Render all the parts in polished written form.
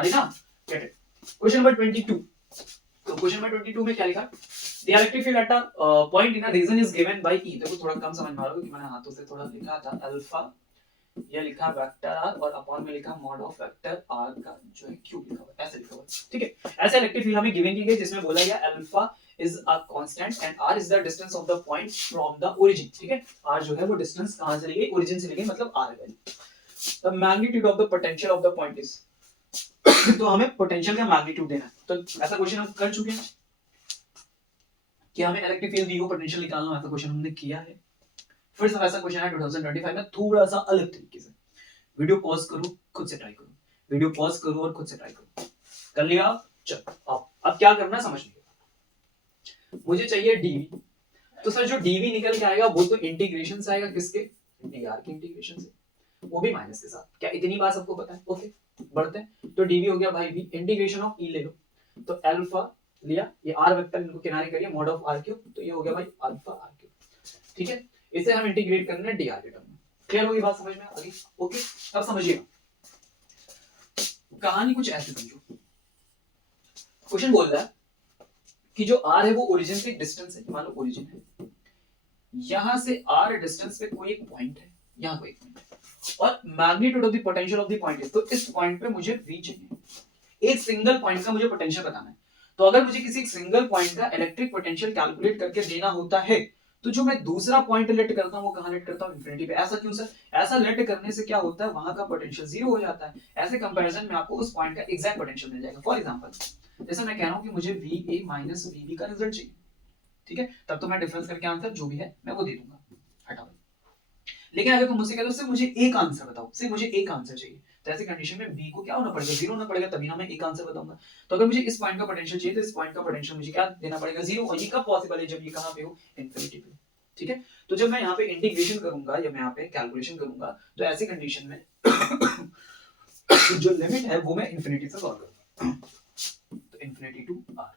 आ रही ना? Get it. Question number 22। तो क्वेश्चन नंबर 22 में क्या लिखा? The electric field at a point in a region is given by E. देखो थोड़ा कम समझ में आ रहा होगा कि मैंने हाथों से थोड़ा लिखा था अल्फा, ये लिखा वेक्टर आर और अपॉन में लिखा मॉड ऑफ वेक्टर आर का जो है क्यूब लिखा हुआ है, ऐसे लिखा हुआ है, ठीक है। ऐसे इलेक्ट्रिक फील्ड हमें गिवन की गई जिसमें बोला गया alpha is a constant and R is the distance of the point from the origin, ठीक है। आर जो है वो डिस्टेंस कहां से ली गई? ओरिजिन से ली गई, मतलब आर है। The magnitude of the potential of the point is तो हमें पोटेंशियल का मैग्नीट्यूड देना है। तो ऐसा क्वेश्चन हम कर चुके हैं कि हमें इलेक्ट्रिक फील्ड दी हो पोटेंशियल निकालना, ऐसा क्वेश्चन हमने किया है। फिर से ऐसा क्वेश्चन है 2025 में थोड़ा सा अलग तरीके से। वीडियो पॉज करो, खुद से ट्राई करो, वीडियो पॉज करो और खुद से ट्राई करो। कर लिया? चलो अब क्या करना है समझ लीजिए। मुझे चाहिए डीवी। तो सर जो डीवी निकल के आएगा वो तो इंटीग्रेशन से आएगा, किसके? डीआर के इंटीग्रेशन से, वो भी माइनस के साथ। क्या इतनी बात सबको पता है? ओके बढ़ते हैं। तो डीवी हो गया भाई वी, इंटीग्रेशन ऑफ ई ले लो। तो अल्फा लिया, ये आर वेक्टर इनको किनारे करिए, मॉड ऑफ आर क्यूब, तो ये हो गया भाई अल्फा आर क्यूब, ठीक है। इसे हम इंटीग्रेट करना है डीआर के टर्म में। क्लियर होगी बात समझ में आ गई? ओके अब समझिएगा, कहानी कुछ ऐसे समझो। क्वेश्चन बोल रहा है कि जो आर है वो ओरिजिन से डिस्टेंस है, मान लो ओरिजिन है, यहां से आर डिस्टेंस पे कोई एक पॉइंट है, यहां कोई एक पॉइंट है, और magnitude of the potential of the point is, तो इस पॉइंट पे मुझे वी चाहिए। एक सिंगल पॉइंट का मुझे पोटेंशियल बताना है। तो अगर मुझे किसी सिंगल पॉइंट का इलेक्ट्रिक पोटेंशियल कैलकुलेट करके देना होता है, तो जो मैं दूसरा पॉइंट लेट करता हूं वो कहां लेट करता हूं? इंफिनिटी पे। ऐसा क्यों सर? ऐसा लेट करने से क्या होता है, वहां का पोटेंशियल जीरो हो जाता है। ऐसे कंपैरिजन में आपको उस पॉइंट का एग्जैक्ट पोटेंशियल मिल जाएगा। फॉर एग्जांपल जैसे मैं कह रहा हूं कि मुझे VA माइनस VB का रिजल्ट चाहिए, ठीक है, तब तो मैं डिफरेंस करके आंसर जो भी है मैं वो दे दूंगा, हटाओ। लेकिन अगर तुम मुझसे कह दो सिर्फ मुझे एक आंसर बताओ, सिर्फ मुझे एक आंसर चाहिए, तो ऐसी कंडीशन में बी को क्या होना पड़ेगा? जीरो होना पड़ेगा, तभी ना मैं एक आंसर बताऊंगा। तो अगर मुझे इस पॉइंट का पोटेंशियल चाहिए तो इस पॉइंट का पोटेंशियल मुझे क्या देना पड़ेगा? जीरो। और ये कब पॉसिबल है? जब ये कहां पे हो? इनफिनिटी पे, ठीक है। तो जब मैं यहाँ पे इंटीग्रेशन करूंगा या मैं यहाँ पे कैलकुलेशन करूंगा, तो ऐसी कंडीशन में जो लिमिट है वो मैं इनफिनिटी से सॉल्व करूंगा, तो इनफिनिटी टू आर।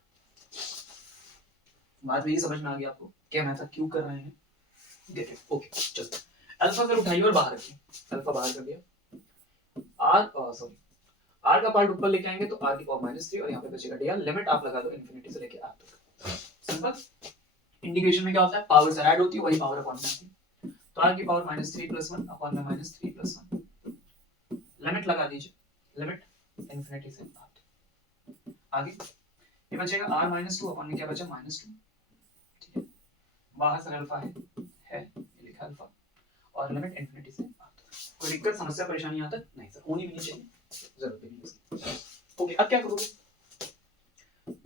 बात में ये समझ में आ गया आपको कि हम ऐसा क्यों कर रहे हैं? Get it? ओके चलो अल्फा सर उठाइए और बाहर रखिए। अल्फा बाहर कर दिया। आर सॉरी आर का पार्ट ऊपर लेके आएंगे तो आर की पावर -3 और यहाँ पे बचेगा डी आर। लिमिट आप लगा दो इनफिनिटी से लेके आर तक। सिंपल। इंटीग्रेशन में क्या होता है? पावर से ऐड होती है, वही पावर अपॉन में आती है। तो आर की पावर -3 + 1 अपॉन में -3 + 1। लिमिट लगा दीजिए, लिमिट इनफिनिटी से आर तक। आगे ये बचेगा r -2 अपॉन में क्या बचा? -2, ठीक है। बाहर से अल्फा है ये लिखा अल्फा, और लिमिट इनफिनिटी से आर तक। कोई दिक्कत, समस्या, परेशानी यहाँ तक? नहीं सर, होनी भी नहीं चाहिए, जरूरत भी नहीं है। ओके अब क्या करोगे?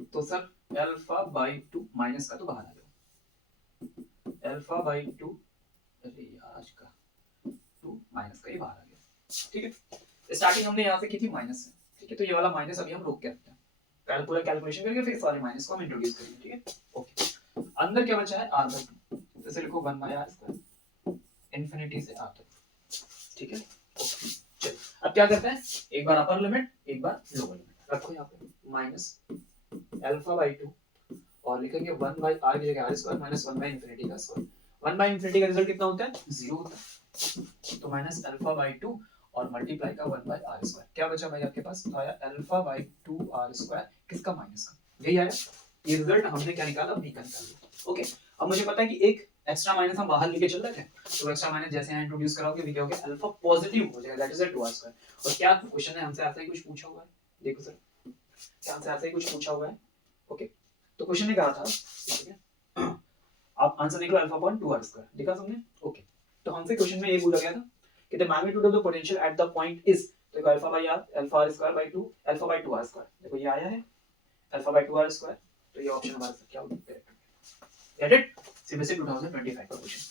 तो सर अल्फा बाई 2 माइनस का तो बाहर आ जाओ, अल्फा बाई 2, अरे यार आज का 2 माइनस का ये बाहर आ गया, ठीक है। स्टार्टिंग हमने यहाँ से की थी माइनस से, ठीक है, तो ये वाला माइनस अभी हम रोक के रखते हैं, पहले पूरा कैलकुलेशन करके फिर सारे माइनस को हम इंट्रोड्यूस करेंगे, ठीक है। ओके अंदर क्या बचा है? r बाई 2, जैसे लिखो 1/r² इनफिनिटी से r तक, ठीक है। ओके चलो अब क्या करते हैं? एक बार अपर लिमिट, एक बार लोअर लिमिट रखो यहाँ पे, माइनस अल्फा बाई 2 और लिखेंगे 1/r की जगह r² माइनस 1/इंफिनिटी का स्क्वायर। 1/इंफिनिटी का रिजल्ट कितना होता है? 0 होता है। तो माइनस अल्फा बाई 2 और मल्टीप्लाई का 1/r²। क्या बचा भाई आपके पास? तो आया अल्फा बाई 2r², किसका? माइनस का। यही आया। ये रिजल्ट हमने क्या निकाला? b का निकाल लिया। ओके अब मुझे पता है कि एक एक्स्ट्रा माइनस हम बाहर लेके चल रहे थे, तो एक्स्ट्रा माइनस जैसे यहाँ इंट्रोड्यूस कराओगे भी क्या हो गया? अल्फा पॉजिटिव हो जाएगा, दैट इज 2r²। और क्या क्वेश्चन है हमसे ऐसा ही कुछ पूछा हुआ है? देखो सर क्या हमसे ऐसा ही कुछ पूछा हुआ है। ओके तो क्वेश्चन ने कहा था, ठीक है, आप आंसर देख लो, अल्फा अपॉन 2r², देखा तुमने? ओके तो हमसे क्वेश्चन में ये बोला गया था कि the magnitude of the potential at the point is, तो alpha by r, alpha r² by 2, alpha by 2r²। देखो ये आया है अल्फा बाई 2r², तो ये ऑप्शन हमारा क्या होगा? करेक्ट। Get it? सीबीएसई 2025 का क्वेश्चन।